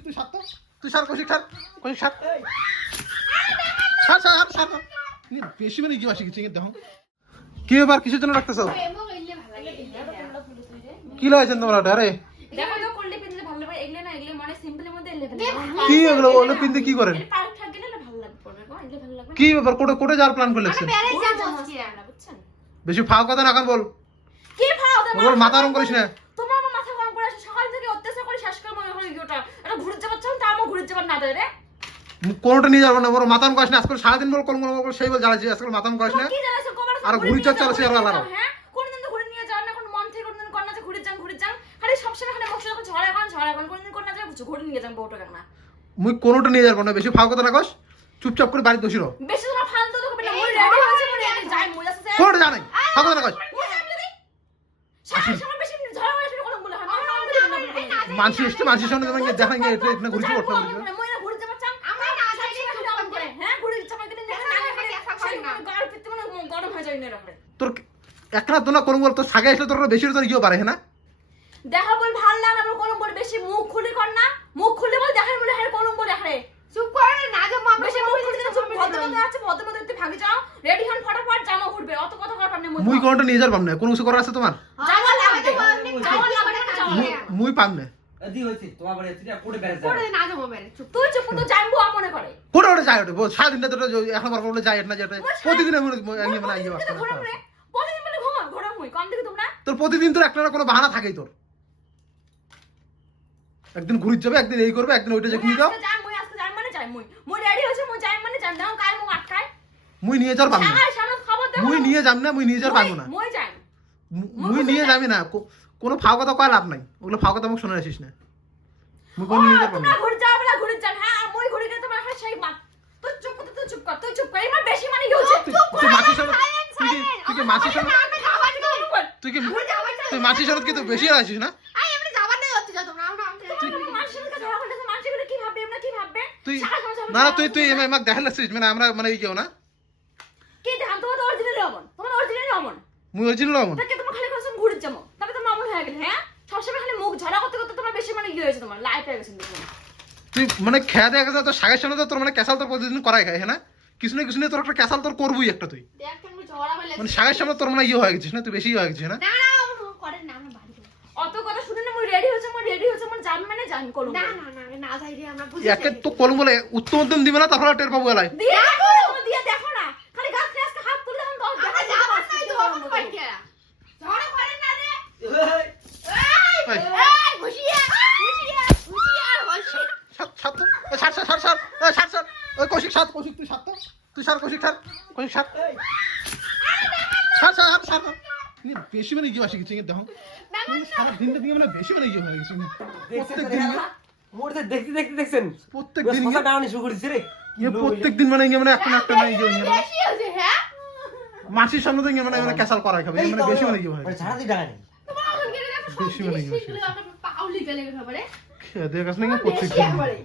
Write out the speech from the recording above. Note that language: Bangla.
কৌশিক তুই সার তো তুই সার কৌশিক সার কৌশিক সার সার সার সার বেশি মানে কি বাসি কিছু দেখো কি ব্যাপার কিসের জন্য রাখতেছো কি লাগাইছেন তোমরা আরে দেখো তো কোল্ডে পিনতে ভালো লাগে এগুলো না এগুলো মানে সিম্পলের মধ্যে লেভেল কি এগুলো ওগুলো পিনতে কি করেন পার্ক থাকে না ভালো লাগবে পড়বে গো এগুলো ভালো লাগবে কি ব্যাপার কোটে কোটে যাওয়ার প্ল্যান করলেছেন বুঝছেন বেশি ফাও কথা না কান বল কি ভাও ওর মাথা গরম করিস না তোমার আমার মাথা গরম করে আসে সকাল থেকে অত্যাচার করে শেষ করে মনে হয় ওটা এটা ঘুরে যাবার চাও তা আমার ঘুরে যাবার না দেয় রে কোনটা নিয়ে যাবো না ওর মাথা গরম করিস না আজকাল সারাদিন বল কোন কোন সেই বল জ্বালাচ্ছি আজকাল মাথা গরম করিস না কি জানাছো কবার আর ঘুরি চর্চা আছে আর আলাদা হ্যাঁ কোনদিন তো ঘুরে নিয়ে যাও না কোন মন থেকে কোনদিন কোন না যে ঘুরে যান খালি সব সময় খালি মুখ যখন ঝড়া এখন কোনদিন কোন না যে ঘুরে নিয়ে যান বউটা কেন মুই কোনটা নিয়ে যাবো না বেশি ফাও কথা না কস চুপচাপ করে বাড়ি বসিরো বেশি তোমরা ফালতু তো হবে না মই রেডি হয়েছে মই রেডি যাই মই যাচ্ছে কোনটা জানাই ফাও কথা না কস সময় বেশি ঝড়া হয়ে আসলে কোন বলে হয় মানসি এসে মানসির সামনে তোমাকে দেখাই এটা এটা ঘুরছি ওঠা ঘুরছি মই না ঘুরে যাবার চাম আমার না সাইডে কাম করে হ্যাঁ ঘুরে যাবার কিন্তু না গাল পিতে মানে গরম হয়ে যায় না রে তোর একলা তো না কোন বল তোর সাগে আসলে তোর বেশি তোর ইও পারে না দেখা বল ভাল না আমরা কোন বল বেশি মুখ খুলে কর না মুখ খুলে বল দেখার বলে হ্যাঁ কোন বল দেখারে চুপ করে না যে মা বেশি মুখ খুলে চুপ ভদ্রমত আছে ভদ্রমত একটু ভাগে যাও রেডি হন ফটাফট জামা উঠবে অত কথা করার পারনে মুই কোনটা নিয়ে যাবার না কোন কিছু করার আছে তোমার জামা লাগবে জামা লাগবে মুই পাম না দি হইছে তোমার বাড়ি আছে কোটে বেরে করে যায় না যাবো মেরে চুপ তুই চুপ তো জানবো মনে করে কোটা ওটা যায় ওটা সারাদিন তো এখন বার করে যায় না যেটা প্রতিদিন আমি মানে ইয়ে আসতে ঘোরা মুই প্রতিদিন বলে ঘোরা মুই কম দেখি তোমরা তোর প্রতিদিন তোর একটা না কোনো বাহানা থাকেই তোর একদিন ঘুরে যাবে একদিন এই করবে একদিন ওইটা যে নিয়ে যাও আজকে যাই মানে যাই মুই রেডি হইছে মুই যাই মানে যাই দাও কাল মুখ আটকায় মুই নিয়ে যাওয়ার পাবো না সারা খবর দাও মুই নিয়ে যাম না মুই নিয়ে যাওয়ার পাবো না মুই যাই মুই নিয়ে যাবি না কোনো ফাও কথা কয় লাভ নাই ওগুলো ফাও কথা আমাকে শুনে আসিস না মুই কোনো নিয়ে যাবো না তোমরা ঘুরে যাও বলে ঘুরে যান হ্যাঁ মুই ঘুরে গেলে তোমার হাতে সেই মাত তুই চুপ কর এবার বেশি মানে কি হচ্ছে তুই মাছিস তুই কি মাছিস তুই কি তুই মাছিস কি তুই বেশি আসিস না আই এমনি যাবার নাই হচ্ছে যা তোমরা আমরা মানুষের কাছে ধরা হলে মানুষগুলো কি ভাববে আমরা কি ভাববে তুই না না তুই আমাকে দেখাল লাগছিস মানে আমরা মানে এই কেউ না কি দেখান তোমার অরিজিনাল অমন মুই অরিজিনাল আমন তাকে তোমার খালি কসম ঘুরে যাবো তবে তোমরা অমন হয়ে গেলে হ্যাঁ সবসময় খালি মুখ ঝাড়া করতে করতে তোমার বেশি মানে কি হয়েছে তোমার লাইফ হয়ে গেছে তুই মানে খেয়া দেখা যায় তোর সাগের সামনে তোর মানে ক্যাসাল তোর প্রতিদিন করাই খায় হ্যাঁ না কিছু না কিছু নিয়ে তোর একটা ক্যাসাল তোর করবই একটা তুই দেখ কেমন ঝগড়া হইলে মানে সাগের সামনে তোর মানে ইয়ে হয়ে গেছিস না তুই বেশি হয়ে গেছিস না না না আমরা করেন না আমরা বাড়ি যাই অত কথা শুনে না মুই রেডি হচ্ছে মানে যান মানে যান কলম না না না না যাই রে আমরা বুঝি একে তো কলম বলে উত্তম উত্তম দিবে না তারপরে টের পাবো এলাই দিয়ে দেখো না খালি গাছ থেকে আজকে হাত তুলে এখন দশ আমরা যাবার নাই তো অমন কই কেরা ঝগড়া করেন না রে এই ঘুষিয়া সাত সাত সাত সাত সাত সাত সাত সাত ওই কৌশিক সাত কৌশিক তুই সাত তুই সার কৌশিক সার কৌশিক সাত সাত সাত সাত বেশি মানে ইয়ে আসে কিছু দেখো সারা দিনটা দিকে মানে বেশি মানে ইয়ে হয়ে গেছে প্রত্যেক দিন মোরতে দেখতে দেখতে দেখছেন প্রত্যেক দিন কথা ডাউনি শুরু করেছে রে প্রত্যেক দিন মানে মানে একটা একটা মানে ইয়ে হয়ে বেশি হইছে হ্যাঁ মাসির সামনে তো মানে মানে ক্যাসাল করাই খাবে মানে বেশি মানে ইয়ে হয়ে গেছে ছাড়া দি ডাউনি তোমার মন করে দেখো বেশি মানে ইয়ে পাউলি গেলে খবরে দেখাস না প্রত্যেক বেশি দিন একবারে